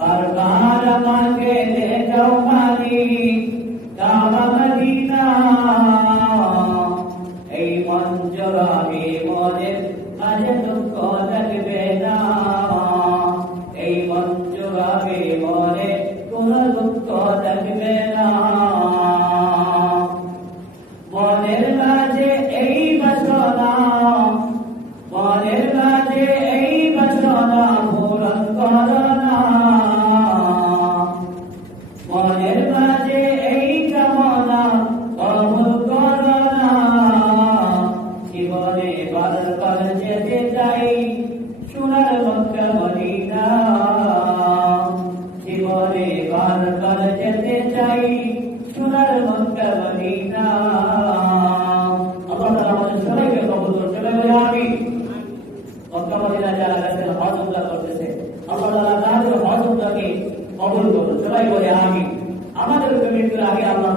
বারবার আমাকে নিয়ে যাও মালিক কাবা মদিনা। এই মন জোড়াবে মনের মাঝে দুঃখ থাকবে না, এই মন জোড়াবে মনে কোন দুঃখ থাকবে না। মনের মাঝে এই বাসনা, মনের মাঝে এই বাসনা পূরণ করো না, মনের মাঝে এই কামনা কবুল করো না। জীবনে বারবার যেতে চাই সোনার মক্কা মদিনা, জীবনে বারবার যেতে চাই সোনার মক্কা মদিনা। আল্লাহ তাআলা আমাদের সবাইকে কবুল করুন, সবাই বলে আমিন। মক্কা মদিনা যারা গেছেন হজ উমরা করতেছে, আল্লাহ তাআলা তাদের হজ উমরাকে কবুল করুন, সবাই বলে আমিন। আমাদের মৃত্যুর আগে আল্লাহ